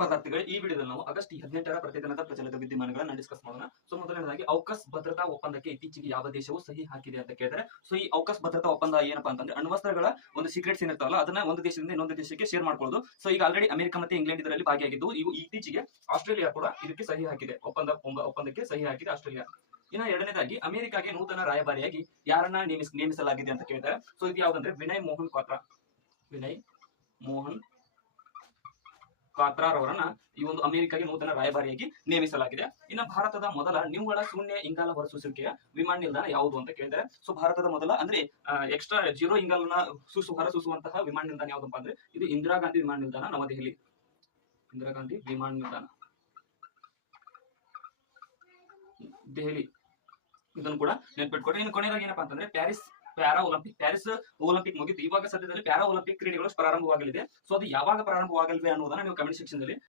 ಪದಾರ್ಥಗಳು ಈ ವಿಡಿಯೋದಲ್ಲಿ ನಾವು ಆಗಸ್ಟ್ 18ರ ಪ್ರತಿದಿನದ ಪ್ರಚಲಿತ ವಿದ್ಯಮಾನಗಳನ್ನ ಡಿಸ್ಕಸ್ ಮಾಡೋಣ. ಸೊ ಮೊದಲನೇದಾಗಿ ಔಕಸ್ ಭದ್ರತಾ ಒಪ್ಪಂದಕ್ಕೆ ಇತ್ತೀಚೆಗೆ ಯಾವ ದೇಶವು ಸಹಿ ಹಾಕಿದೆ ಅಂತ ಕೇಳಿದ್ರೆ, ಸೊ ಈ ಔಕಸ್ ಭದ್ರತಾ ಒಪ್ಪಂದ ಏನಪ್ಪಾ ಅಂತಂದ್ರೆ ಅಣ್ವಸ್ತ್ರಗಳ ಒಂದು ಸೀಕ್ರೆಟ್ಸ್ ಏನಿರ್ತಾವಲ್ಲ ಅದನ್ನ ಒಂದು ದೇಶದಿಂದ ಇನ್ನೊಂದು ದೇಶಕ್ಕೆ ಶೇರ್ ಮಾಡ್ಕೊಳ್ಳೋದು. ಸೊ ಈಗ ಆಲ್ರೆಡಿ ಅಮೆರಿಕ ಮತ್ತೆ ಇಂಗ್ಲೆಂಡ್ ಇದರಲ್ಲಿ ಭಾಗಿಯಾಗಿದ್ದು, ಇವು ಇತ್ತೀಚೆಗೆ ಆಸ್ಟ್ರೇಲಿಯಾ ಕೂಡ ಇದಕ್ಕೆ ಸಹಿ ಹಾಕಿದೆ, ಒಪ್ಪಂದಕ್ಕೆ ಸಹಿ ಹಾಕಿದೆ ಆಸ್ಟ್ರೇಲಿಯಾ. ಇನ್ನ ಎರಡನೇದಾಗಿ ಅಮೆರಿಕಾಗೆ ನೂತನ ರಾಯಭಾರಿಯಾಗಿ ಯಾರನ್ನ ನೇಮಿಸಲಾಗಿದೆ ಅಂತ ಕೇಳ್ತಾರೆ. ಸೊ ಇದು ಯಾವ್ದಂದ್ರೆ ವಿನಯ್ ಮೋಹನ್ ಕಾತ್ರಾರವರನ್ನ ಈ ಒಂದು ಅಮೆರಿಕಾಗೆ ನೂತನ ರಾಯಭಾರಿಯಾಗಿ ನೇಮಿಸಲಾಗಿದೆ. ಇನ್ನು ಭಾರತದ ಮೊದಲ ನಿವ್ವಳ ಶೂನ್ಯ ಇಂಗಾಲ ಹೊರಸೂಸುವಿಕೆಯ ವಿಮಾನ ನಿಲ್ದಾಣ ಯಾವುದು ಅಂತ ಕೇಳಿದರೆ, ಸೊ ಭಾರತದ ಮೊದಲ ಅಂದ್ರೆ ಎಕ್ಸ್ಟ್ರಾ ಜೀರೋ ಇಂಗಾಲನ ಹೊರಸೂಸುವಂತಹ ವಿಮಾನ ನಿಲ್ದಾಣ ಯಾವ್ದಪ್ಪ ಅಂದ್ರೆ ಇದು ಇಂದಿರಾ ಗಾಂಧಿ ವಿಮಾನ ನಿಲ್ದಾಣ, ನವದೆಹಲಿ. ಇಂದಿರಾ ಗಾಂಧಿ ವಿಮಾನ ನಿಲ್ದಾಣ ದೆಹಲಿ, ಇದನ್ನು ಕೂಡ ನೆನ್ಪಿಟ್ಕೊಡ್ರಿ. ಇನ್ನು ಕೊನೆಯದಾಗಿ ಏನಪ್ಪಾ ಅಂತಂದ್ರೆ ಪ್ಯಾರಿಸ್ ಒಲಿಂಪಿಕ್ ಮುಗಿತು. ಇವಾಗ ಸದ್ಯದಲ್ಲಿ ಪ್ಯಾರಾ ಒಲಿಂಪಿಕ್ ಕ್ರೀಡೆಗಳು ಪ್ರಾರಂಭವಾಗಲಿದೆ. ಸೊ ಅದು ಯಾವಾಗ ಪ್ರಾರಂಭವಾಗಲಿದೆ ಅನ್ನೋದನ್ನ ನೀವು ಕಮೆಂಟ್ ಸೆಕ್ಷನ್ ದಲ್ಲಿ